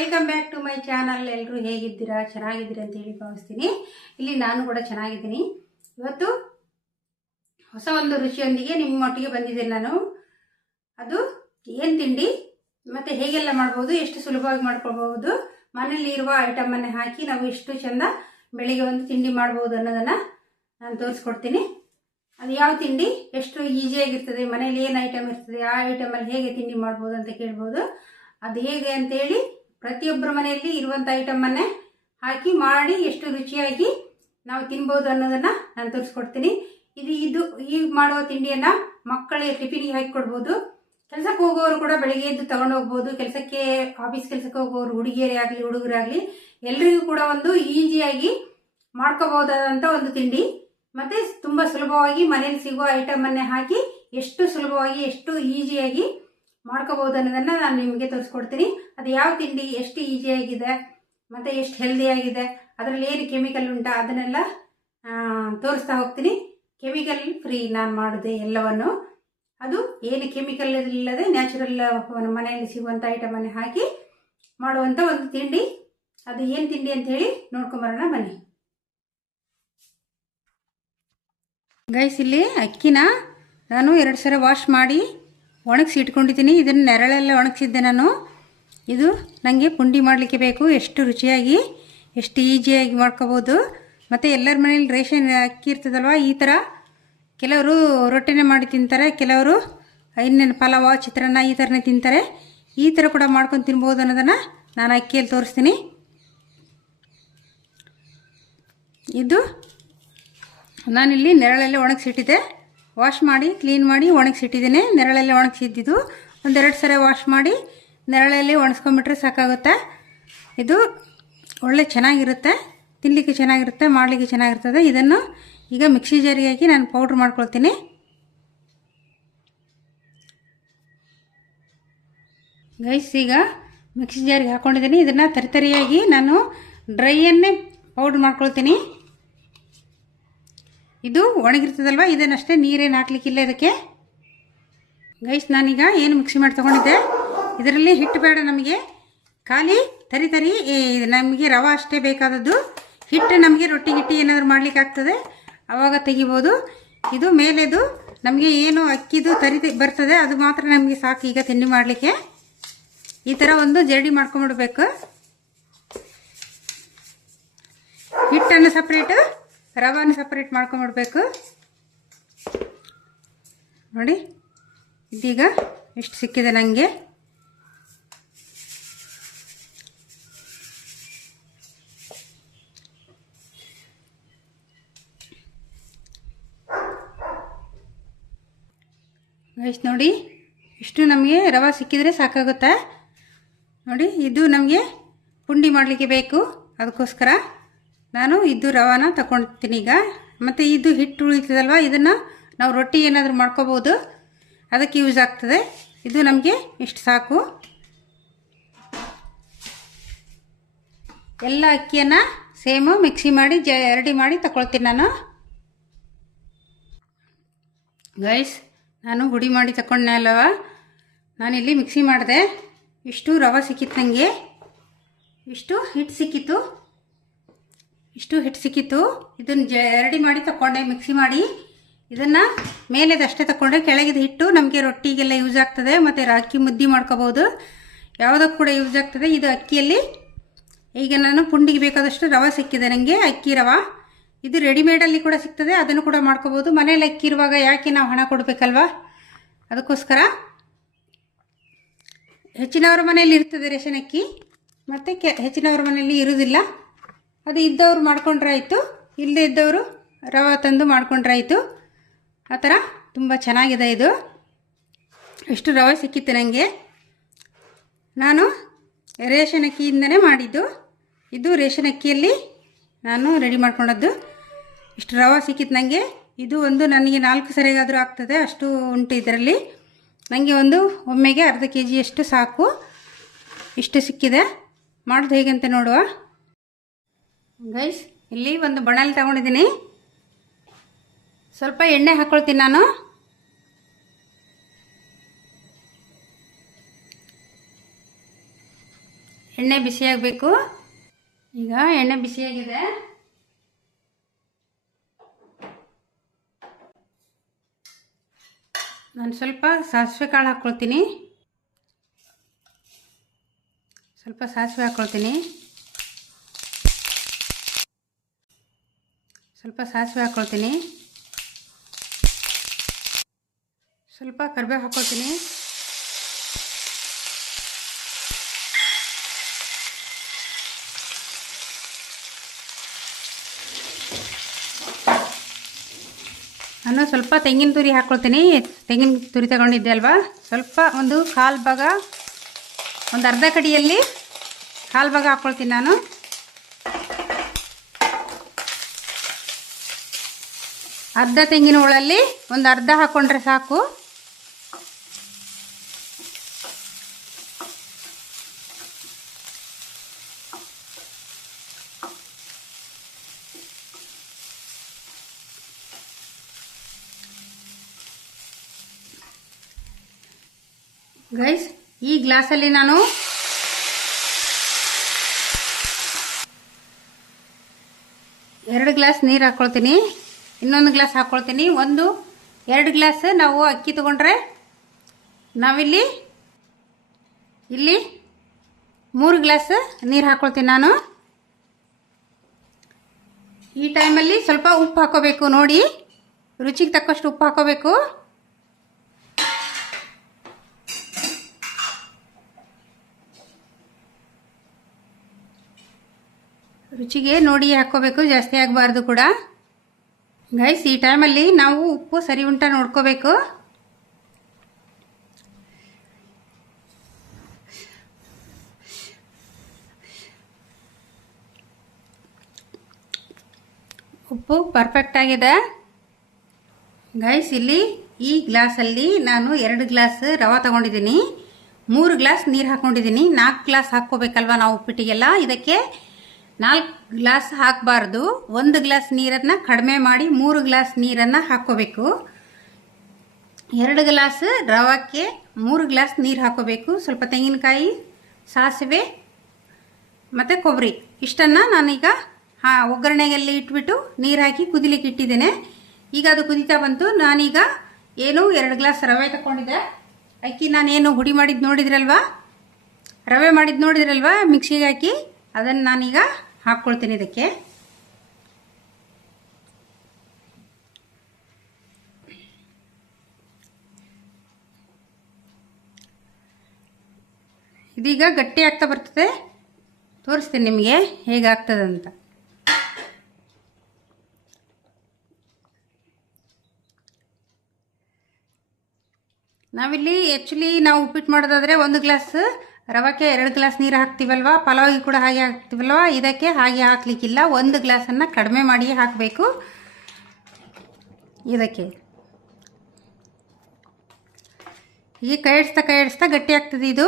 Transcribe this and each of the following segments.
Welcome back to my channel. ಎಲ್ಲರೂ ಹೇಗಿದ್ದೀರಾ? ಚೆನ್ನಾಗಿದ್ದೀರಾ ಅಂತ ಹೇಳಿ ಭಾವಿಸ್ತೀನಿ. ಇಲ್ಲಿ ನಾನು ಕೂಡ ಚೆನ್ನಾಗಿದ್ದೀನಿ. ಇವತ್ತು ಹೊಸ ಒಂದು ರುಚಿಯೊಂದಿಗೆ ನಿಮ್ಮೊಟ್ಟಿಗೆ ಬಂದಿದ್ದೇನೆ ನಾನು. ಅದು ಏನು ತಿಂಡಿ ಮತ್ತು ಹೇಗೆಲ್ಲ ಮಾಡ್ಬೋದು, ಎಷ್ಟು ಸುಲಭವಾಗಿ ಮಾಡ್ಕೊಳ್ಬಹುದು, ಮನೆಯಲ್ಲಿ ಇರುವ ಐಟಮನ್ನೇ ಹಾಕಿ ನಾವು ಎಷ್ಟು ಚೆಂದ ಬೆಳಿಗ್ಗೆ ಒಂದು ತಿಂಡಿ ಮಾಡ್ಬೋದು ಅನ್ನೋದನ್ನು ನಾನು ತೋರಿಸ್ಕೊಡ್ತೀನಿ. ಅದು ಯಾವ ತಿಂಡಿ ಎಷ್ಟು ಈಸಿಯಾಗಿರ್ತದೆ, ಮನೇಲಿ ಏನು ಐಟಮ್ ಇರ್ತದೆ, ಆ ಐಟಮಲ್ಲಿ ಹೇಗೆ ತಿಂಡಿ ಮಾಡ್ಬೋದು ಅಂತ ಕೇಳ್ಬೋದು. ಅದು ಹೇಗೆ ಅಂತೇಳಿ ಪ್ರತಿಯೊಬ್ಬರ ಮನೆಯಲ್ಲಿ ಇರುವಂಥ ಐಟಮನ್ನೇ ಹಾಕಿ ಮಾಡಿ ಎಷ್ಟು ರುಚಿಯಾಗಿ ನಾವು ತಿನ್ಬೋದು ಅನ್ನೋದನ್ನು ನಾನು ತೋರಿಸ್ಕೊಡ್ತೀನಿ. ಇದು ಈಗ ಮಾಡುವ ತಿಂಡಿಯನ್ನು ಮಕ್ಕಳಿಗೆ ಟಿಫಿನಿಗೆ ಹಾಕಿ ಕೊಡ್ಬೋದು. ಕೆಲಸಕ್ಕೆ ಹೋಗೋರು ಕೂಡ ಬೆಳಿಗ್ಗೆ ಎದ್ದು ತಗೊಂಡು ಹೋಗ್ಬೋದು. ಕೆಲಸಕ್ಕೆ ಆಫೀಸ್ ಕೆಲಸಕ್ಕೆ ಹೋಗೋರು ಹುಡುಗಿಯರೇ ಆಗಲಿ ಹುಡುಗರಾಗಲಿ ಎಲ್ರಿಗೂ ಕೂಡ ಒಂದು ಈಸಿಯಾಗಿ ಮಾಡ್ಕೋಬಹುದಾದಂಥ ಒಂದು ತಿಂಡಿ. ಮತ್ತು ತುಂಬ ಸುಲಭವಾಗಿ ಮನೇಲಿ ಸಿಗುವ ಐಟಮನ್ನೇ ಹಾಕಿ ಎಷ್ಟು ಸುಲಭವಾಗಿ ಎಷ್ಟು ಈಸಿಯಾಗಿ ಮಾಡ್ಕೋಬಹುದು ಅನ್ನೋದನ್ನು ನಾನು ನಿಮಗೆ ತೋರಿಸ್ಕೊಡ್ತೀನಿ. ಅದು ಯಾವ ತಿಂಡಿ ಎಷ್ಟು ಈಸಿಯಾಗಿದೆ ಮತ್ತು ಎಷ್ಟು ಹೆಲ್ದಿಯಾಗಿದೆ, ಅದರಲ್ಲಿ ಏನು ಕೆಮಿಕಲ್ ಉಂಟಾ ಅದನ್ನೆಲ್ಲ ತೋರಿಸ್ತಾ ಹೋಗ್ತೀನಿ. ಕೆಮಿಕಲ್ ಫ್ರೀ ನಾನು ಮಾಡಿದೆ ಎಲ್ಲವನ್ನು. ಅದು ಏನು ಕೆಮಿಕಲ್ ಇಲ್ಲದೆ ನ್ಯಾಚುರಲ್ ಮನೆಯಲ್ಲಿ ಸಿಗುವಂಥ ಐಟಮನ್ನೇ ಹಾಕಿ ಮಾಡುವಂಥ ಒಂದು ತಿಂಡಿ. ಅದು ಏನು ತಿಂಡಿ ಅಂತ ಹೇಳಿ ನೋಡ್ಕೊಂಬರೋಣ ಬನ್ನಿ. ಗೈಸ್, ಇಲ್ಲಿ ಅಕ್ಕಿನ ನಾನು 2 ಸಲ ವಾಶ್ ಮಾಡಿ ಒಣಗಿಸಿ ಇಟ್ಕೊಂಡಿದ್ದೀನಿ. ಇದನ್ನು ನೆರಳಲ್ಲೇ ಒಣಗಿಸಿದ್ದೆ ನಾನು. ಇದು ನನಗೆ ಪುಂಡಿ ಮಾಡಲಿಕ್ಕೆ ಬೇಕು. ಎಷ್ಟು ರುಚಿಯಾಗಿ ಎಷ್ಟು ಈಸಿಯಾಗಿ ಮಾಡ್ಕೋಬೋದು. ಮತ್ತು ಎಲ್ಲರ ಮನೇಲಿ ರೇಷನ್ ಅಕ್ಕಿ ಇರ್ತದಲ್ವ, ಈ ಥರ ಕೆಲವರು ರೊಟ್ಟಿನೇ ಮಾಡಿ ತಿಂತಾರೆ, ಕೆಲವರು ಇನ್ನೇನು ಪಲಾವ ಚಿತ್ರಾನ್ನ ಈ ಥರನೇ ತಿಂತಾರೆ. ಈ ಥರ ಕೂಡ ಮಾಡ್ಕೊಂಡು ತಿನ್ಬೋದು ಅನ್ನೋದನ್ನು ನಾನು ಅಕ್ಕಿಯಲ್ಲಿ ತೋರಿಸ್ತೀನಿ. ಇದು ನಾನಿಲ್ಲಿ ನೆರಳಲ್ಲೇ ಒಣಗಿಸಿಟ್ಟಿದ್ದೆ. ವಾಶ್ ಮಾಡಿ ಕ್ಲೀನ್ ಮಾಡಿ ಒಣಗಿಸಿಟ್ಟಿದ್ದೀನಿ. ನೆರಳಲ್ಲೇ ಒಣಗಿಸಿದ್ದು 1-2 ಸಲ ವಾಶ್ ಮಾಡಿ ನೆರಳಲ್ಲಿ ಒಣಸ್ಕೊಂಬಿಟ್ರೆ ಸಾಕಾಗುತ್ತೆ. ಇದು ಒಳ್ಳೆ ಚೆನ್ನಾಗಿರುತ್ತೆ, ತಿನ್ನಲಿಕ್ಕೆ ಚೆನ್ನಾಗಿರುತ್ತೆ, ಮಾಡಲಿಕ್ಕೆ ಚೆನ್ನಾಗಿರ್ತದೆ. ಇದನ್ನು ಈಗ ಮಿಕ್ಸಿ ಜಾರಿಗೆ ಹಾಕಿ ನಾನು ಪೌಡ್ರ್ ಮಾಡ್ಕೊಳ್ತೀನಿ. ಗೈಸ್, ಈಗ ಮಿಕ್ಸಿ ಜಾರಿಗೆ ಹಾಕ್ಕೊಂಡಿದ್ದೀನಿ. ಇದನ್ನು ತರಿತರಿಯಾಗಿ ನಾನು ಡ್ರೈಯನ್ನೇ ಪೌಡ್ರ್ ಮಾಡ್ಕೊಳ್ತೀನಿ. ಇದು ಒಣಗಿರ್ತದಲ್ವ, ಇದನ್ನಷ್ಟೇ, ನೀರೇನು ಹಾಕ್ಲಿಕ್ಕಿಲ್ಲ ಇದಕ್ಕೆ. ಗೈಸ್, ನಾನೀಗ ಏನು ಮಿಕ್ಸಿ ಮಾಡಿ ತೊಗೊಂಡಿದ್ದೆ, ಇದರಲ್ಲಿ ಹಿಟ್ಟು ಬೇಡ ನಮಗೆ, ಖಾಲಿ ತರಿ ನಮಗೆ ರವೆ ಅಷ್ಟೇ ಬೇಕಾದದ್ದು. ಹಿಟ್ಟು ನಮಗೆ ರೊಟ್ಟಿ ಗಿಟ್ಟಿ ಏನಾದರೂ ಮಾಡಲಿಕ್ಕೆ ಆಗ್ತದೆ, ಆವಾಗ ತೆಗಿಬೋದು. ಇದು ಮೇಲೆದು ನಮಗೆ ಏನು ಅಕ್ಕಿದು ತರಿ ಬರ್ತದೆ ಅದು ಮಾತ್ರ ನಮಗೆ ಸಾಕು ಈಗ ತಿಂಡಿ ಮಾಡಲಿಕ್ಕೆ. ಈ ಥರ ಒಂದು ಜರಡಿ ಮಾಡ್ಕೊಂಬಿಡ್ಬೇಕು. ಹಿಟ್ಟನ್ನು ಸಪ್ರೇಟು ರವಾನ ಸಪ್ರೇಟ್ ಮಾಡ್ಕೊಂಬಿಡ್ಬೇಕು. ನೋಡಿ, ಇದೀಗ ಎಷ್ಟು ಸಿಕ್ಕಿದೆ ನನಗೆ. ಗೈಸ್ ನೋಡಿ, ಇಷ್ಟು ನಮಗೆ ರವೆ ಸಿಕ್ಕಿದರೆ ಸಾಕಾಗುತ್ತೆ. ನೋಡಿ, ಇದು ನಮಗೆ ಪುಂಡಿ ಮಾಡಲಿಕ್ಕೆ ಬೇಕು. ಅದಕ್ಕೋಸ್ಕರ ನಾನು ಇದು ರವಾನ ತಗೊಳ್ತೀನಿ ಈಗ. ಮತ್ತು ಇದು ಹಿಟ್ಟು ಉಳಿತದಲ್ವ, ಇದನ್ನು ನಾವು ರೊಟ್ಟಿ ಏನಾದರೂ ಮಾಡ್ಕೋಬೋದು, ಅದಕ್ಕೆ ಯೂಸ್ ಆಗ್ತದೆ. ಇದು ನಮಗೆ ಇಷ್ಟು ಸಾಕು. ಎಲ್ಲ ಅಕ್ಕಿಯನ್ನು ಸೇಮು ಮಿಕ್ಸಿ ಮಾಡಿ ಜರಡಿ ಮಾಡಿ ತಗೊಳ್ತೀನಿ ನಾನು. ಗೈಸ್, ನಾನು ಹುಡಿ ಮಾಡಿ ತಗೊಂಡೆ ಅಲ್ಲವ, ನಾನಿಲ್ಲಿ ಮಿಕ್ಸಿ ಮಾಡಿದೆ. ಇಷ್ಟು ರವೆ ಸಿಕ್ಕಿತ್ತು ನನಗೆ, ಇಷ್ಟು ಹಿಟ್ಟು ಸಿಕ್ಕಿತ್ತು. ಇದನ್ನು ಜರಡಿ ಮಾಡಿ ತಗೊಂಡೆ ಮಿಕ್ಸಿ ಮಾಡಿ. ಇದನ್ನು ಮೇಲೆದಷ್ಟೇ ತಗೊಂಡ್ರೆ ಕೆಳಗಿದ ಹಿಟ್ಟು ನಮಗೆ ರೊಟ್ಟಿಗೆಲ್ಲ ಯೂಸ್ ಆಗ್ತದೆ. ಮತ್ತು ಅಕ್ಕಿ ಮುದ್ದೆ ಮಾಡ್ಕೋಬೋದು, ಯಾವುದಕ್ಕೆ ಕೂಡ ಯೂಸ್ ಆಗ್ತದೆ. ಇದು ಅಕ್ಕಿಯಲ್ಲಿ ಈಗ ನಾನು ಪುಂಡಿಗೆ ಬೇಕಾದಷ್ಟು ರವೆ ಸಿಕ್ಕಿದೆ ನನಗೆ, ಅಕ್ಕಿ ರವೆ. ಇದು ರೆಡಿಮೇಡಲ್ಲಿ ಕೂಡ ಸಿಗ್ತದೆ, ಅದನ್ನು ಕೂಡ ಮಾಡ್ಕೋಬೋದು. ಮನೇಲಿ ಅಕ್ಕಿ ಇರುವಾಗ ಯಾಕೆ ನಾವು ಹಣ ಕೊಡಬೇಕಲ್ವ, ಅದಕ್ಕೋಸ್ಕರ. ಹೆಚ್ಚಿನವ್ರ ಮನೆಯಲ್ಲಿ ಇರ್ತದೆ ರೇಷನ್ ಅಕ್ಕಿ, ಮತ್ತು ಹೆಚ್ಚಿನವ್ರ ಮನೆಯಲ್ಲಿ ಇರೋದಿಲ್ಲ. ಅದು ಇದ್ದವ್ರು ಮಾಡ್ಕೊಂಡ್ರೆ ಆಯಿತು, ಇಲ್ಲದೇ ಇದ್ದವರು ರವೆ ತಂದು ಮಾಡ್ಕೊಂಡ್ರೆ ಆಯಿತು. ಆ ಥರ ತುಂಬ ಚೆನ್ನಾಗಿದೆ. ಇದು ಎಷ್ಟು ರವೆ ಸಿಕ್ಕಿತ್ತು ನನಗೆ, ನಾನು ರೇಷನ್ ಅಕ್ಕಿಯಿಂದನೇ ಮಾಡಿದ್ದು. ಇದು ರೇಷನ್ ಅಕ್ಕಿಯಲ್ಲಿ ನಾನು ರೆಡಿ ಮಾಡ್ಕೊಂಡದ್ದು. ಇಷ್ಟು ರವೆ ಸಿಕ್ಕಿತ್ತು ನನಗೆ. ಇದು ಒಂದು ನನಗೆ 4 ಸರಿಗಾದರೂ ಆಗ್ತದೆ, ಅಷ್ಟು ಉಂಟು ಇದರಲ್ಲಿ. ನನಗೆ ಒಂದು ಒಮ್ಮೆಗೆ ಅರ್ಧ kg ಅಷ್ಟು ಸಾಕು. ಇಷ್ಟು ಸಿಕ್ಕಿದೆ. ಮಾಡೋದು ಹೇಗಂತ ನೋಡುವ. ಗೈಸ್, ಇಲ್ಲಿ ಒಂದು ಬಣಲ್ ತಗೊಂಡಿದ್ದೀನಿ. ಸ್ವಲ್ಪ ಎಣ್ಣೆ ಹಾಕ್ಕೊಳ್ತೀನಿ ನಾನು. ಎಣ್ಣೆ ಬಿಸಿಯಾಗಬೇಕು. ಈಗ ಎಣ್ಣೆ ಬಿಸಿಯಾಗಿದೆ. ನಾನು ಸ್ವಲ್ಪ ಸಾಸಿವೆ ಕಾಳು ಹಾಕ್ಕೊಳ್ತೀನಿ. ಸ್ವಲ್ಪ ಸಾಸಿವೆ ಹಾಕ್ಕೊಳ್ತೀನಿ. ಸ್ವಲ್ಪ ಸಾಸಿವೆ ಹಾಕ್ಕೊಳ್ತೀನಿ. ಸ್ವಲ್ಪ ಕರಿಬೇವು ಹಾಕ್ಕೊಳ್ತೀನಿ. ನಾನು ಸ್ವಲ್ಪ ತೆಂಗಿನ ತುರಿ ಹಾಕ್ಕೊಳ್ತೀನಿ. ತೆಂಗಿನ ತುರಿ ತಗೊಂಡಿದ್ದೆ ಅಲ್ವಾ, ಸ್ವಲ್ಪ ಒಂದು ಕಾಲು ಭಾಗ, ಒಂದು ಅರ್ಧ ಕಡಿಯಲ್ಲಿ ಕಾಲು ಭಾಗ ಹಾಕ್ಕೊಳ್ತೀನಿ ನಾನು. ಅರ್ಧ ತೆಂಗಿನ ಹೋಳಲ್ಲಿ ಒಂದು ಅರ್ಧ ಹಾಕ್ಕೊಂಡ್ರೆ ಸಾಕು. ಗೈಸ್, ಈ ಗ್ಲಾಸಲ್ಲಿ ನಾನು ಎರಡು ಗ್ಲಾಸ್ ನೀರು ಹಾಕ್ಕೊಳ್ತೀನಿ. ಇನ್ನೊಂದು ಗ್ಲಾಸ್ ಹಾಕ್ಕೊಳ್ತೀನಿ. 2 ಗ್ಲಾಸ್ ನಾವು ಅಕ್ಕಿ ತಗೊಂಡ್ರೆ ನಾವಿಲ್ಲಿ 3 ಗ್ಲಾಸ್ ನೀರು ಹಾಕ್ಕೊಳ್ತೀನಿ ನಾನು. ಈ ಟೈಮಲ್ಲಿ ಸ್ವಲ್ಪ ಉಪ್ಪು ಹಾಕೋಬೇಕು. ನೋಡಿ, ರುಚಿಗೆ ತಕ್ಕಷ್ಟು ಉಪ್ಪು ಹಾಕೋಬೇಕು. ರುಚಿಗೆ ನೋಡಿ ಹಾಕ್ಕೋಬೇಕು, ಜಾಸ್ತಿ ಆಗಬಾರ್ದು ಕೂಡ. ಗೈಸ್, ಈ ಟೈಮಲ್ಲಿ ನಾವು ಉಪ್ಪು ಸರಿ ಉಂಟ ನೋಡ್ಕೋಬೇಕು. ಉಪ್ಪು ಪರ್ಫೆಕ್ಟ್ ಆಗಿದೆ. ಗೈಸ್, ಇಲ್ಲಿ ಈ ಗ್ಲಾಸಲ್ಲಿ ನಾನು 2 ಗ್ಲಾಸ್ ರವೆ ತಗೊಂಡಿದ್ದೀನಿ, 3 ಗ್ಲಾಸ್ ನೀರು ಹಾಕ್ಕೊಂಡಿದ್ದೀನಿ. 4 ಗ್ಲಾಸ್ ಹಾಕ್ಕೋಬೇಕಲ್ವ ನಾವು ಉಪ್ಪಿಟ್ಟಿಗೆಲ್ಲ. ಇದಕ್ಕೆ 4 ಗ್ಲಾಸ್ ಹಾಕಬಾರ್ದು. 1 ಗ್ಲಾಸ್ ನೀರನ್ನು ಕಡಿಮೆ ಮಾಡಿ 3 ಗ್ಲಾಸ್ ನೀರನ್ನು ಹಾಕ್ಕೋಬೇಕು. 2 ಗ್ಲಾಸ್ ರವಕ್ಕೆ 3 ಗ್ಲಾಸ್ ನೀರು ಹಾಕ್ಕೋಬೇಕು. ಸ್ವಲ್ಪ ತೆಂಗಿನಕಾಯಿ, ಸಾಸಿವೆ ಮತ್ತು ಕೊಬ್ಬರಿ ಇಷ್ಟನ್ನು ನಾನೀಗ ಒಗ್ಗರಣೆಯಲ್ಲಿ ಇಟ್ಬಿಟ್ಟು ನೀರು ಹಾಕಿ ಕುದಿಲಿಕ್ಕೆ ಇಟ್ಟಿದ್ದೇನೆ. ಈಗ ಅದು ಕುದೀತಾ ಬಂತು. ನಾನೀಗ 2 ಗ್ಲಾಸ್ ರವೆ ತಗೊಂಡಿದ್ದೆ. ಅಕ್ಕಿ ನಾನೇನು ಹುಡಿ ಮಾಡಿದ್ದು ನೋಡಿದ್ರಲ್ವಾ, ರವೆ ಮಾಡಿದ್ದು ನೋಡಿದ್ರಲ್ವಾ, ಮಿಕ್ಸಿಗೆ ಹಾಕಿ ಅದನ್ನು ನಾನೀಗ ಹಾಕ್ಕೊಳ್ತೀನಿ ಇದಕ್ಕೆ. ಇದೀಗ ಗಟ್ಟಿ ಆಗ್ತಾ ಬರ್ತದೆ. ತೋರಿಸ್ತೀನಿ ನಿಮಗೆ ಹೇಗಾಗ್ತದಂತ. ನಾವಿಲ್ಲಿ ನಾವು ಉಪ್ಪಿಟ್ಟು ಮಾಡೋದಾದರೆ 1 ಗ್ಲಾಸ್ ರವಕ್ಕೆ 2 ಗ್ಲಾಸ್ ನೀರು ಹಾಕ್ತೀವಲ್ವ, ಪಲಾವಿಗೆ ಕೂಡ ಹಾಗೆ ಹಾಕ್ತೀವಲ್ವ. ಇದಕ್ಕೆ ಹಾಗೆ ಹಾಕ್ಲಿಕ್ಕಿಲ್ಲ, 1 ಗ್ಲಾಸನ್ನು ಕಡಿಮೆ ಮಾಡಿ ಹಾಕಬೇಕು. ಇದಕ್ಕೆ ಹೀಗೆ ಕೈ ಆಡಿಸ್ತಾ ಗಟ್ಟಿ ಆಗ್ತದೆ. ಇದು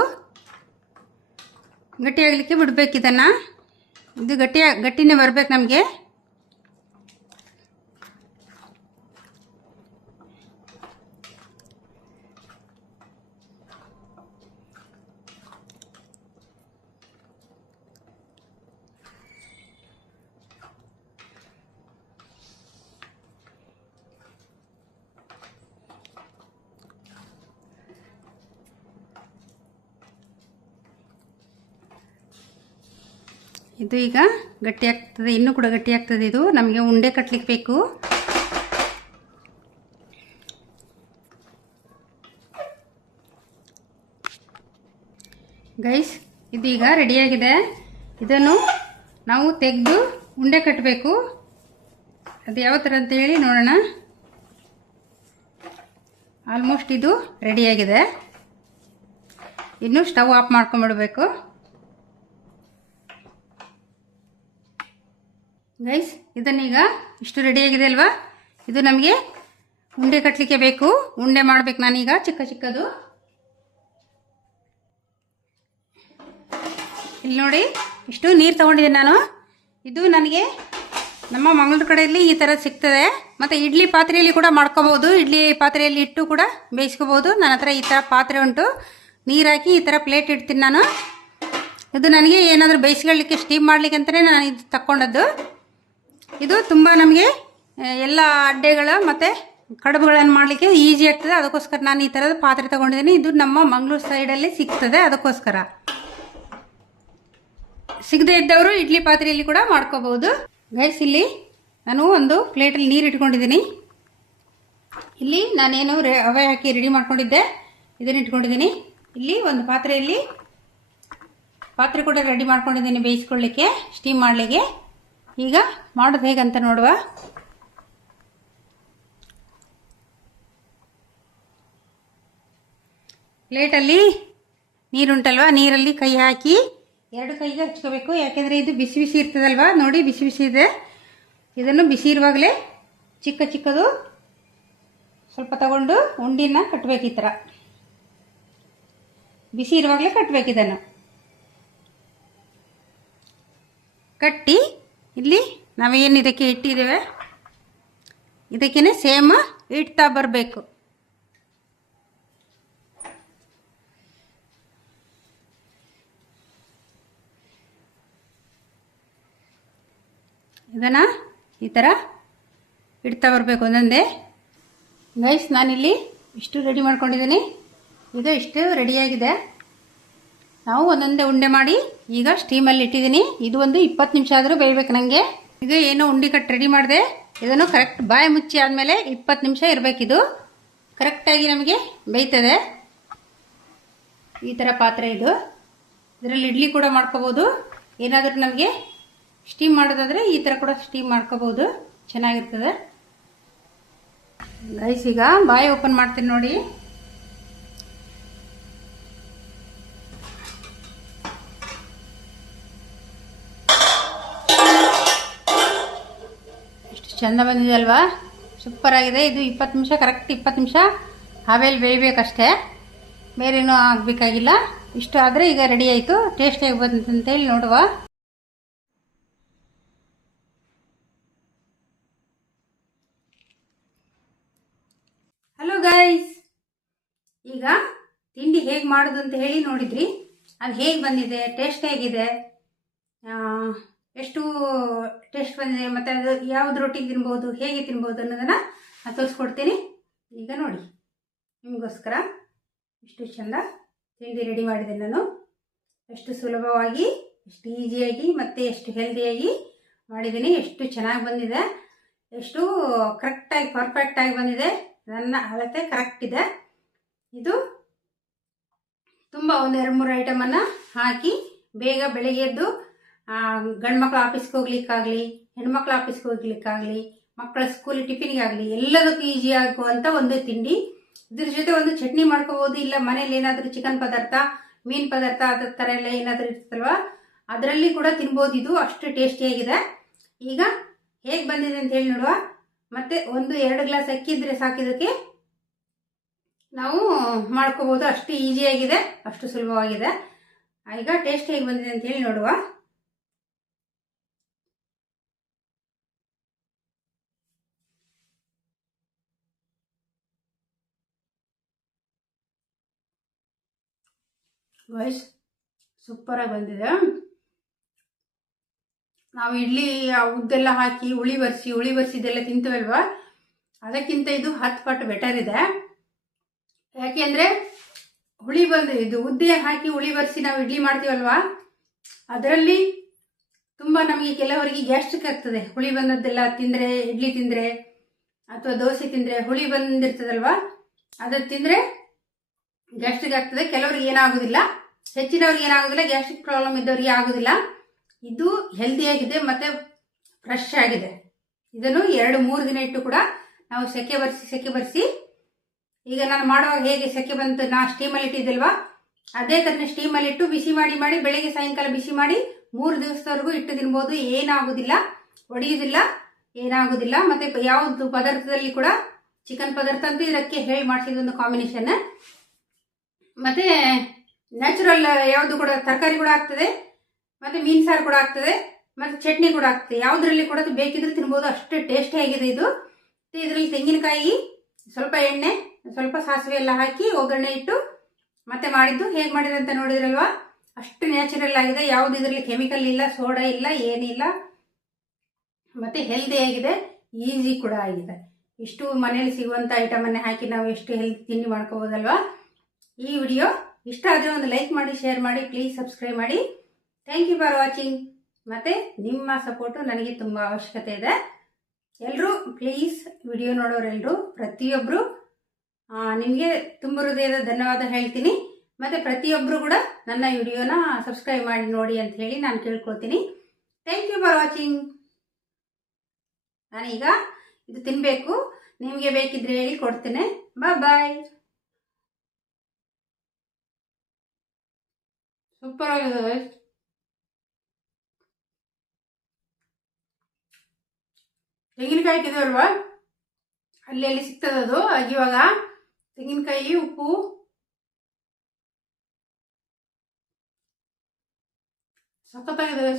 ಗಟ್ಟಿ ಆಗಲಿಕ್ಕೆ ಬಿಡಬೇಕು. ಇದನ್ನು ಇದು ಗಟ್ಟಿನೇ ಬರಬೇಕು ನಮಗೆ. ಇದು ಈಗ ಗಟ್ಟಿ ಆಗ್ತದೆ, ಇನ್ನೂ ಕೂಡ ಗಟ್ಟಿ ಆಗ್ತದೆ. ಇದು ನಮಗೆ ಉಂಡೆ ಕಟ್ಟಲಿಕ್ಕೆ ಬೇಕು. ಗೈಸ್, ಇದೀಗ ರೆಡಿಯಾಗಿದೆ. ಇದನ್ನು ನಾವು ತೆಗೆದು ಉಂಡೆ ಕಟ್ಟಬೇಕು. ಅದು ಯಾವ ಥರ ಅಂತೇಳಿ ನೋಡೋಣ. ಆಲ್ಮೋಸ್ಟ್ ಇದು ರೆಡಿಯಾಗಿದೆ. ಇನ್ನು ಸ್ಟವ್ ಆಫ್ ಮಾಡ್ಕೊಂಬಿಡಬೇಕು. ಗೈಸ್, ಇದನ್ನೀಗ ಇಷ್ಟು ರೆಡಿಯಾಗಿದೆ ಅಲ್ವಾ, ಇದು ನಮಗೆ ಉಂಡೆ ಕಟ್ಟಲಿಕ್ಕೆ ಬೇಕು. ಉಂಡೆ ಮಾಡಬೇಕು ನಾನೀಗ ಚಿಕ್ಕದು. ಇಲ್ಲಿ ನೋಡಿ, ಇಷ್ಟು ನೀರು ತಗೊಂಡಿದ್ದೀನಿ ನಾನು. ಇದು ನನಗೆ ನಮ್ಮ ಮಂಗಳೂರು ಕಡೆಯಲ್ಲಿ ಈ ಥರ ಸಿಗ್ತದೆ. ಮತ್ತು ಇಡ್ಲಿ ಪಾತ್ರೆಯಲ್ಲಿ ಕೂಡ ಮಾಡ್ಕೋಬೋದು. ಇಡ್ಲಿ ಪಾತ್ರೆಯಲ್ಲಿ ಇಟ್ಟು ಕೂಡ ಬೇಯಿಸ್ಕೋಬೋದು. ನನ್ನ ಹತ್ರ ಈ ಥರ ಪಾತ್ರೆ ಉಂಟು. ನೀರು ಹಾಕಿ ಈ ಥರ ಪ್ಲೇಟ್ ಇಡ್ತೀನಿ ನಾನು. ಇದು ನನಗೆ ಏನಾದರೂ ಬೇಯಿಸ್ಕೊಳ್ಳಿಕ್ಕೆ ಸ್ಟೀಮ್ ಮಾಡಲಿಕ್ಕೆ ಅಂತಲೇ ನಾನು ಇದು ತಕ್ಕೊಂಡದ್ದು. ಇದು ತುಂಬ ನಮಗೆ ಎಲ್ಲ ಅಡ್ಡೆಗಳು ಮತ್ತು ಕಡುಬುಗಳನ್ನು ಮಾಡಲಿಕ್ಕೆ ಈಸಿ ಆಗ್ತದೆ. ಅದಕ್ಕೋಸ್ಕರ ನಾನು ಈ ಥರದ ಪಾತ್ರೆ ತೊಗೊಂಡಿದ್ದೀನಿ. ಇದು ನಮ್ಮ ಮಂಗಳೂರು ಸೈಡಲ್ಲಿ ಸಿಗ್ತದೆ. ಅದಕ್ಕೋಸ್ಕರ ಸಿಗದೇ ಇದ್ದವರು ಇಡ್ಲಿ ಪಾತ್ರೆಯಲ್ಲಿ ಕೂಡ ಮಾಡ್ಕೋಬೋದು. ಗೈಸ್, ಇಲ್ಲಿ ನಾನು ಒಂದು ಪ್ಲೇಟಲ್ಲಿ ನೀರು ಇಟ್ಕೊಂಡಿದ್ದೀನಿ. ಇಲ್ಲಿ ನಾನೇನು ರವೆ ಹಾಕಿ ರೆಡಿ ಮಾಡ್ಕೊಂಡಿದ್ದೆ, ಇದನ್ನು ಇಟ್ಕೊಂಡಿದ್ದೀನಿ. ಇಲ್ಲಿ ಒಂದು ಪಾತ್ರೆಯಲ್ಲಿ ಪಾತ್ರೆ ಕೂಡ ರೆಡಿ ಮಾಡ್ಕೊಂಡಿದ್ದೀನಿ ಬೇಯಿಸ್ಕೊಳ್ಳಿಕ್ಕೆ, ಸ್ಟೀಮ್ ಮಾಡಲಿಕ್ಕೆ. ಈಗ ಮಾಡೋದು ಹೇಗಂತ ನೋಡುವ. ಪ್ಲೇಟಲ್ಲಿ ನೀರುಂಟಲ್ವ, ನೀರಲ್ಲಿ ಕೈ ಹಾಕಿ 2 ಕೈಗೆ ಹಚ್ಕೋಬೇಕು. ಯಾಕೆಂದರೆ ಇದು ಬಿಸಿ ಬಿಸಿ ಇರ್ತದಲ್ವ, ನೋಡಿ ಬಿಸಿ ಬಿಸಿ ಇದೆ. ಇದನ್ನು ಬಿಸಿ ಇರುವಾಗಲೇ ಚಿಕ್ಕ ಚಿಕ್ಕದು ಸ್ವಲ್ಪ ತಗೊಂಡು ಉಂಡಿನ ಕಟ್ಟಬೇಕು. ಈ ಥರ ಬಿಸಿ ಇರುವಾಗಲೇ ಕಟ್ಟಬೇಕು. ಇದನ್ನು ಕಟ್ಟಿ ಇಲ್ಲಿ ನಾವೇನು ಇದಕ್ಕೆ ಇಟ್ಟಿದ್ದೇವೆ ಇದಕ್ಕೇ ಸೇಮ್ ಇಡ್ತಾ ಬರಬೇಕು. ಇದನ್ನು ಈ ಥರ ಇಡ್ತಾ ಬರಬೇಕು ಒಂದೊಂದೇ. ಗೈಸ್, ನಾನಿಲ್ಲಿ ಇಷ್ಟು ರೆಡಿ ಮಾಡ್ಕೊಂಡಿದ್ದೀನಿ. ಇದು ಇಷ್ಟು ರೆಡಿಯಾಗಿದೆ. ನಾವು ಒಂದೊಂದೇ ಉಂಡೆ ಮಾಡಿ ಈಗ ಸ್ಟೀಮಲ್ಲಿ ಇಟ್ಟಿದ್ದೀನಿ. ಇದು ಒಂದು 20 ನಿಮಿಷ ಆದರೂ ಬೇಯಬೇಕು ನನಗೆ. ಈಗ ಏನೋ ಉಂಡೆ ಕಟ್ಟು ರೆಡಿ ಮಾಡಿದೆ. ಇದನ್ನು ಕರೆಕ್ಟ್ ಬಾಯಿ ಮುಚ್ಚಿ ಆದಮೇಲೆ 20 ನಿಮಿಷ ಇರಬೇಕಿದು. ಕರೆಕ್ಟಾಗಿ ನಮಗೆ ಬೇಯ್ತದೆ. ಈ ಥರ ಪಾತ್ರೆ ಇದು. ಇದರಲ್ಲಿ ಇಡ್ಲಿ ಕೂಡ ಮಾಡ್ಕೋಬೋದು. ಏನಾದರೂ ನಮಗೆ ಸ್ಟೀಮ್ ಮಾಡೋದಾದರೆ ಈ ಥರ ಕೂಡ ಸ್ಟೀಮ್ ಮಾಡ್ಕೋಬೋದು, ಚೆನ್ನಾಗಿರ್ತದೆ. ಗೈಸ್, ಈಗ ಬಾಯಿ ಓಪನ್ ಮಾಡ್ತೀನಿ ನೋಡಿ. ಎಷ್ಟು ಚೆಂದ ಬಂದಿದೆ ಅಲ್ವಾ, ಸೂಪರ್ ಆಗಿದೆ. ಇದು 20 ನಿಮಿಷ, ಕರೆಕ್ಟ್ 20 ನಿಮಿಷ ಹವೆಯಲ್ಲಿ ಬೇಯಬೇಕಷ್ಟೇ, ಬೇರೇನೂ ಆಗಬೇಕಾಗಿಲ್ಲ. ಇಷ್ಟು ಆದರೆ ಈಗ ರೆಡಿ ಆಯಿತು. ಟೇಸ್ಟಿಯಾಗಿ ಬಂತಂತೇಳಿ ನೋಡುವ. ಹಲೋ ಗೈಸ್, ಈಗ ತಿಂಡಿ ಹೇಗೆ ಮಾಡೋದು ಅಂತ ಹೇಳಿ ನೋಡಿದ್ರಿ. ಅದು ಹೇಗೆ ಬಂದಿದೆ, ಟೇಸ್ಟ್ ಹೇಗಿದೆ, ಎಷ್ಟು ಟೇಸ್ಟ್ ಬಂದಿದೆ, ಮತ್ತು ಅದು ಯಾವ್ದು ರೊಟ್ಟಿಗೆ ತಿನ್ಬೋದು, ಹೇಗೆ ತಿನ್ಬೋದು ಅನ್ನೋದನ್ನು ನಾನು ತೋರಿಸ್ಕೊಡ್ತೀನಿ. ಈಗ ನೋಡಿ, ನಿಮಗೋಸ್ಕರ ಇಷ್ಟು ಚೆಂದ ತಿಂಡಿ ರೆಡಿ ಮಾಡಿದೆ ನಾನು. ಎಷ್ಟು ಸುಲಭವಾಗಿ, ಎಷ್ಟು ಈಸಿಯಾಗಿ ಮತ್ತು ಎಷ್ಟು ಹೆಲ್ದಿಯಾಗಿ ಮಾಡಿದ್ದೀನಿ. ಎಷ್ಟು ಚೆನ್ನಾಗಿ ಬಂದಿದೆ, ಎಷ್ಟು ಕರೆಕ್ಟಾಗಿ ಪರ್ಫೆಕ್ಟಾಗಿ ಬಂದಿದೆ. ನನ್ನ ಅಳತೆ ಕರೆಕ್ಟ್ ಇದೆ. ಇದು ತುಂಬ 1-2-3 ಐಟಮನ್ನು ಹಾಕಿ ಬೇಗ ಬೆಳಗ್ಗೆ ಎದ್ದು ಗಂಡ್ಮಕ್ಳು ಆಫೀಸ್ಗೆ ಹೋಗ್ಲಿಕ್ಕಾಗಲಿ, ಹೆಣ್ಮಕ್ಳು ಆಫೀಸ್ಗೆ ಹೋಗ್ಲಿಕ್ಕಾಗಲಿ, ಮಕ್ಕಳ ಸ್ಕೂಲ್ ಟಿಫಿನ್ಗಾಗಲಿ ಎಲ್ಲದಕ್ಕೂ ಈಸಿ ಆಗುವಂಥ ಒಂದು ತಿಂಡಿ. ಇದ್ರ ಜೊತೆ ಒಂದು ಚಟ್ನಿ ಮಾಡ್ಕೋಬೋದು. ಇಲ್ಲ ಮನೇಲಿ ಏನಾದರೂ ಚಿಕನ್ ಪದಾರ್ಥ, ಮೀನು ಪದಾರ್ಥ ಅದ ಥರ ಎಲ್ಲ ಏನಾದರೂ ಇರ್ತಲ್ವ, ಅದರಲ್ಲಿ ಕೂಡ ತಿನ್ಬೋದು. ಇದು ಅಷ್ಟು ಟೇಸ್ಟಿಯಾಗಿದೆ. ಈಗ ಹೇಗೆ ಬಂದಿದೆ ಅಂತ ಹೇಳಿ ನೋಡುವ. ಮತ್ತು 1-2 ಗ್ಲಾಸ್ ಅಕ್ಕಿ ಇದ್ದರೆ ಸಾಕಿದಕ್ಕೆ ನಾವು ಮಾಡ್ಕೋಬೋದು. ಅಷ್ಟು ಈಸಿಯಾಗಿದೆ, ಅಷ್ಟು ಸುಲಭವಾಗಿದೆ. ಈಗ ಟೇಸ್ಟ್ ಹೇಗೆ ಬಂದಿದೆ ಅಂತ ಹೇಳಿ ನೋಡುವ. ವಾಯ್ಸ್ ಸೂಪರಾಗಿ ಬಂದಿದೆ. ನಾವು ಇಡ್ಲಿ ಉದ್ದೆಲ್ಲ ಹಾಕಿ ಹುಳಿ ಬರ್ಸಿದೆಲ್ಲ ತಿಂತೀವಲ್ವ, ಅದಕ್ಕಿಂತ ಇದು 10 ಪಟ್ಟು ಬೆಟರ್ ಇದೆ. ಯಾಕೆಂದರೆ ಇದು ಉದ್ದೆ ಹಾಕಿ ಹುಳಿ ಬರ್ಸಿ ನಾವು ಇಡ್ಲಿ ಮಾಡ್ತೀವಲ್ವ, ಅದರಲ್ಲಿ ತುಂಬ ನಮಗೆ ಕೆಲವರಿಗೆ ಗ್ಯಾಸ್ಟ್ರಿಕ್ ಆಗ್ತದೆ. ಹುಳಿ ಬಂದದ್ದೆಲ್ಲ ತಿಂದರೆ, ಇಡ್ಲಿ ತಿಂದರೆ ಅಥವಾ ದೋಸೆ ತಿಂದರೆ ಹುಳಿ ಬಂದಿರ್ತದಲ್ವ, ಅದನ್ನು ತಿಂದರೆ ಗ್ಯಾಸ್ಟ್ರಿಕ್ ಆಗ್ತದೆ. ಕೆಲವರಿಗೆ ಏನಾಗೋದಿಲ್ಲ, ಹೆಚ್ಚಿನವ್ರಿಗೆ ಏನಾಗೋದಿಲ್ಲ, ಗ್ಯಾಸ್ಟ್ರಿಕ್ ಪ್ರಾಬ್ಲಮ್ ಇದ್ದವ್ರಿಗೆ ಆಗೋದಿಲ್ಲ. ಇದು ಹೆಲ್ದಿಯಾಗಿದೆ ಮತ್ತು ಫ್ರೆಶ್ ಆಗಿದೆ. ಇದನ್ನು 2-3 ದಿನ ಇಟ್ಟು ಕೂಡ ನಾವು ಸೆಕೆ ಬರಿಸಿ ಈಗ ನಾನು ಮಾಡುವಾಗ ಹೇಗೆ ಸೆಕೆ ಬಂತು, ನಾ ಸ್ಟೀಮಲ್ಲಿ ಇಟ್ಟಿದ್ದಲ್ವಾ, ಅದೇ ಥರನೇ ಸ್ಟೀಮಲ್ಲಿ ಇಟ್ಟು ಬಿಸಿ ಮಾಡಿ ಬೆಳಗ್ಗೆ ಸಾಯಂಕಾಲ ಬಿಸಿ ಮಾಡಿ 3 ದಿವಸದವರೆಗೂ ಇಟ್ಟು ತಿನ್ಬೋದು. ಏನಾಗೋದಿಲ್ಲ, ಒಡೆಯೋದಿಲ್ಲ, ಏನಾಗೋದಿಲ್ಲ. ಮತ್ತು ಯಾವುದು ಪದಾರ್ಥದಲ್ಲಿ ಕೂಡ ಚಿಕನ್ ಪದಾರ್ಥ ಅಂತೂ ಇದಕ್ಕೆ ಹೇಳಿ ಮಾಡಿಸಿದೊಂದು ಕಾಂಬಿನೇಷನ್. ಮತ್ತು ನ್ಯಾಚುರಲ್ ಯಾವುದು ಕೂಡ ತರಕಾರಿ ಕೂಡ ಆಗ್ತದೆ, ಮತ್ತು ಮೀನು ಸಾರು ಕೂಡ ಆಗ್ತದೆ, ಮತ್ತು ಚಟ್ನಿ ಕೂಡ ಆಗ್ತದೆ. ಯಾವುದರಲ್ಲಿ ಕೂಡ ಬೇಕಿದ್ರೆ ತಿನ್ಬೋದು. ಅಷ್ಟು ಟೇಸ್ಟಿ ಆಗಿದೆ ಇದು. ಇದರಲ್ಲಿ ತೆಂಗಿನಕಾಯಿ, ಸ್ವಲ್ಪ ಎಣ್ಣೆ, ಸ್ವಲ್ಪ ಸಾಸಿವೆ ಎಲ್ಲ ಹಾಕಿ ಒಗ್ಗರಣೆ ಇಟ್ಟು ಮತ್ತೆ ಮಾಡಿದ್ದು. ಹೇಗೆ ಮಾಡಿದೆ ಅಂತ ನೋಡಿದ್ರಲ್ವಾ, ಅಷ್ಟು ನ್ಯಾಚುರಲ್ ಆಗಿದೆ. ಯಾವುದು ಇದರಲ್ಲಿ ಕೆಮಿಕಲ್ ಇಲ್ಲ, ಸೋಡಾ ಇಲ್ಲ, ಏನಿಲ್ಲ. ಮತ್ತು ಹೆಲ್ದಿ ಆಗಿದೆ, ಈಸಿ ಕೂಡ ಆಗಿದೆ. ಇಷ್ಟು ಮನೇಲಿ ಸಿಗುವಂಥ ಐಟಮನ್ನೇ ಹಾಕಿ ನಾವು ಎಷ್ಟು ಹೆಲ್ದಿ ತಿಂಡಿ ಮಾಡ್ಕೋಬೋದಲ್ವಾ. ಈ ವಿಡಿಯೋ ಇಷ್ಟ ಆದರೆ ಒಂದು ಲೈಕ್ ಮಾಡಿ, ಶೇರ್ ಮಾಡಿ, ಪ್ಲೀಸ್ ಸಬ್ಸ್ಕ್ರೈಬ್ ಮಾಡಿ. Thank you for watching. ಮತ್ತು ನಿಮ್ಮ ಸಪೋರ್ಟು ನನಗೆ ತುಂಬ ಅವಶ್ಯಕತೆ ಇದೆ. ಎಲ್ಲರೂ ಪ್ಲೀಸ್ ವಿಡಿಯೋ ನೋಡೋರೆಲ್ಲರೂ ಪ್ರತಿಯೊಬ್ಬರು ನಿಮಗೆ ತುಂಬ ಹೃದಯದ ಧನ್ಯವಾದ ಹೇಳ್ತೀನಿ. ಮತ್ತು ಪ್ರತಿಯೊಬ್ಬರು ಕೂಡ ನನ್ನ ವಿಡಿಯೋನ ಸಬ್ಸ್ಕ್ರೈಬ್ ಮಾಡಿ ನೋಡಿ ಅಂತ ಹೇಳಿ ನಾನು ಕೇಳ್ಕೊಳ್ತೀನಿ. Thank you for watching. ನಾನೀಗ ಇದು ತಿನ್ನಬೇಕು. ನಿಮಗೆ ಬೇಕಿದ್ರೆ ಹೇಳಿ ಕೊಡ್ತೇನೆ. ಬಾಯ್. ಸೂಪರ್ ಆಗಿದೆ. ತೆಂಗಿನಕಾಯಿ ಹಾಕಿದಲ್ವಾ, ಅಲ್ಲಿ ಸಿಗ್ತದೆ ಅದು ಅಗಿವಾಗ. ತೆಂಗಿನಕಾಯಿ, ಉಪ್ಪು, ಸಖತ್ತಾಗಿದೆ.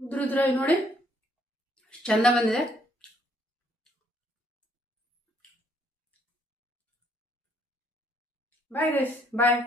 ಉದ್ರುದ್ರಾಗಿ ನೋಡಿ ಎಷ್ಟು ಚಂದ ಬಂದಿದೆ. ಬಾಯ್ ಗೈಸ್, ಬಾಯ್.